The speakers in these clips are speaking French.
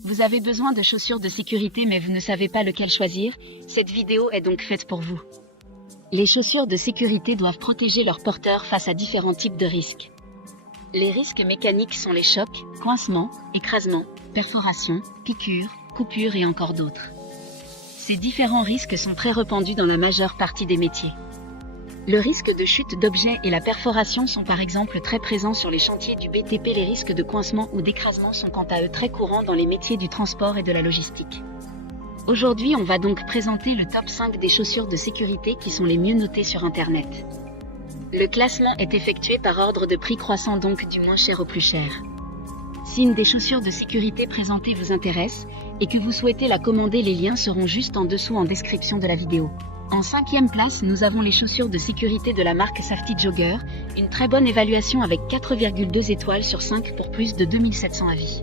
Vous avez besoin de chaussures de sécurité mais vous ne savez pas lequel choisir, cette vidéo est donc faite pour vous. Les chaussures de sécurité doivent protéger leurs porteurs face à différents types de risques. Les risques mécaniques sont les chocs, coincements, écrasements, perforations, piqûres, coupures et encore d'autres. Ces différents risques sont très répandus dans la majeure partie des métiers. Le risque de chute d'objets et la perforation sont par exemple très présents sur les chantiers du BTP. Les risques de coincement ou d'écrasement sont quant à eux très courants dans les métiers du transport et de la logistique. Aujourd'hui, on va donc présenter le top 5 des chaussures de sécurité qui sont les mieux notées sur Internet. Le classement est effectué par ordre de prix croissant, donc du moins cher au plus cher. Si une des chaussures de sécurité présentées vous intéresse et que vous souhaitez la commander, les liens seront juste en dessous en description de la vidéo. En 5e place, nous avons les chaussures de sécurité de la marque Safety Jogger, une très bonne évaluation avec 4,2 étoiles sur 5 pour plus de 2700 avis.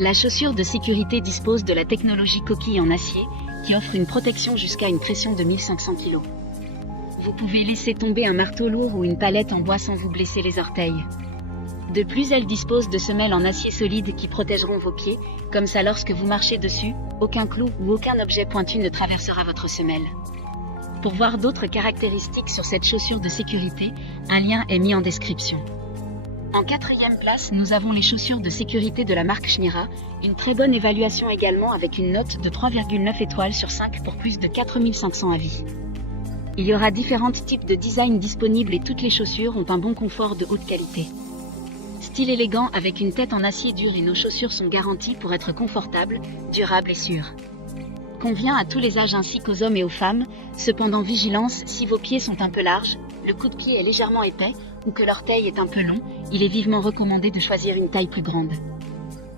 La chaussure de sécurité dispose de la technologie coquille en acier, qui offre une protection jusqu'à une pression de 1500 kg. Vous pouvez laisser tomber un marteau lourd ou une palette en bois sans vous blesser les orteils. De plus, elle dispose de semelles en acier solide qui protégeront vos pieds, comme ça lorsque vous marchez dessus, aucun clou ou aucun objet pointu ne traversera votre semelle. Pour voir d'autres caractéristiques sur cette chaussure de sécurité, un lien est mis en description. En 4e place, nous avons les chaussures de sécurité de la marque Schneera, une très bonne évaluation également avec une note de 3,9 étoiles sur 5 pour plus de 4500 avis. Il y aura différents types de design disponibles et toutes les chaussures ont un bon confort de haute qualité. Style élégant avec une tête en acier dur, et nos chaussures sont garanties pour être confortables, durables et sûres. Convient à tous les âges ainsi qu'aux hommes et aux femmes, cependant vigilance, si vos pieds sont un peu larges, le coup de pied est légèrement épais, ou que l'orteil est un peu long, il est vivement recommandé de choisir une taille plus grande.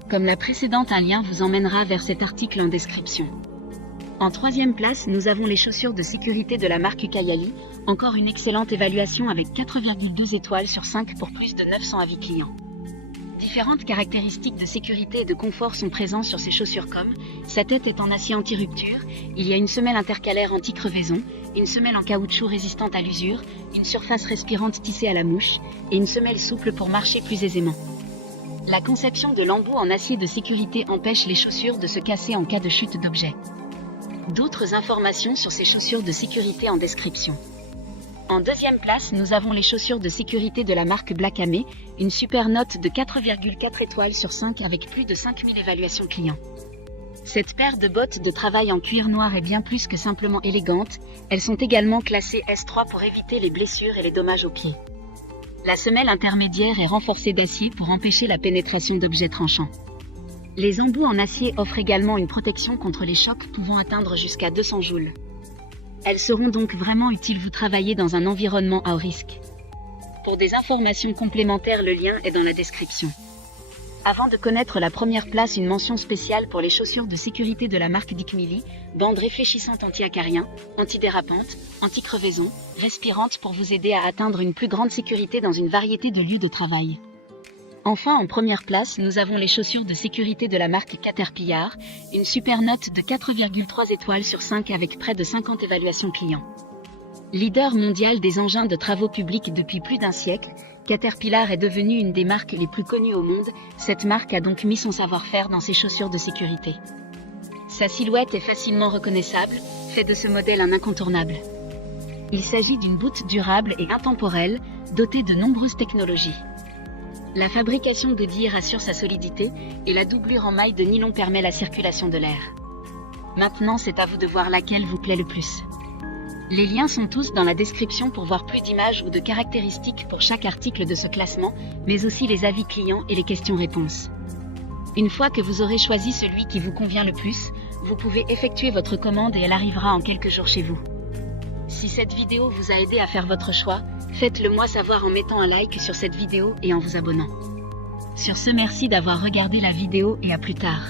Comme la précédente, un lien vous emmènera vers cet article en description. En 3e place, nous avons les chaussures de sécurité de la marque Kayali, encore une excellente évaluation avec 4,2 étoiles sur 5 pour plus de 900 avis clients. Différentes caractéristiques de sécurité et de confort sont présentes sur ces chaussures comme sa tête est en acier anti-rupture, il y a une semelle intercalaire anti-crevaison, une semelle en caoutchouc résistante à l'usure, une surface respirante tissée à la mouche et une semelle souple pour marcher plus aisément. La conception de l'embout en acier de sécurité empêche les chaussures de se casser en cas de chute d'objet. D'autres informations sur ces chaussures de sécurité en description. En 2e place, nous avons les chaussures de sécurité de la marque Black Ame, une super note de 4,4 étoiles sur 5 avec plus de 5000 évaluations clients. Cette paire de bottes de travail en cuir noir est bien plus que simplement élégante, elles sont également classées S3 pour éviter les blessures et les dommages aux pieds. La semelle intermédiaire est renforcée d'acier pour empêcher la pénétration d'objets tranchants. Les embouts en acier offrent également une protection contre les chocs pouvant atteindre jusqu'à 200 joules. Elles seront donc vraiment utiles vous travaillez dans un environnement à haut risque. Pour des informations complémentaires, le lien est dans la description. Avant de connaître la première place, une mention spéciale pour les chaussures de sécurité de la marque Dick Milly, bande réfléchissante anti-acarien, antidérapante, anti-crevaison, respirante pour vous aider à atteindre une plus grande sécurité dans une variété de lieux de travail. Enfin, en première place, nous avons les chaussures de sécurité de la marque Caterpillar, une super note de 4,3 étoiles sur 5 avec près de 50 évaluations clients. Leader mondial des engins de travaux publics depuis plus d'un siècle, Caterpillar est devenue une des marques les plus connues au monde. Cette marque a donc mis son savoir-faire dans ses chaussures de sécurité. Sa silhouette est facilement reconnaissable, fait de ce modèle un incontournable. Il s'agit d'une boot durable et intemporelle, dotée de nombreuses technologies. La fabrication dédiée rassure sa solidité et la doublure en maille de nylon permet la circulation de l'air. Maintenant, c'est à vous de voir laquelle vous plaît le plus. Les liens sont tous dans la description pour voir plus d'images ou de caractéristiques pour chaque article de ce classement, mais aussi les avis clients et les questions-réponses. Une fois que vous aurez choisi celui qui vous convient le plus, vous pouvez effectuer votre commande et elle arrivera en quelques jours chez vous. Si cette vidéo vous a aidé à faire votre choix, faites-le moi savoir en mettant un like sur cette vidéo et en vous abonnant. Sur ce, merci d'avoir regardé la vidéo et à plus tard.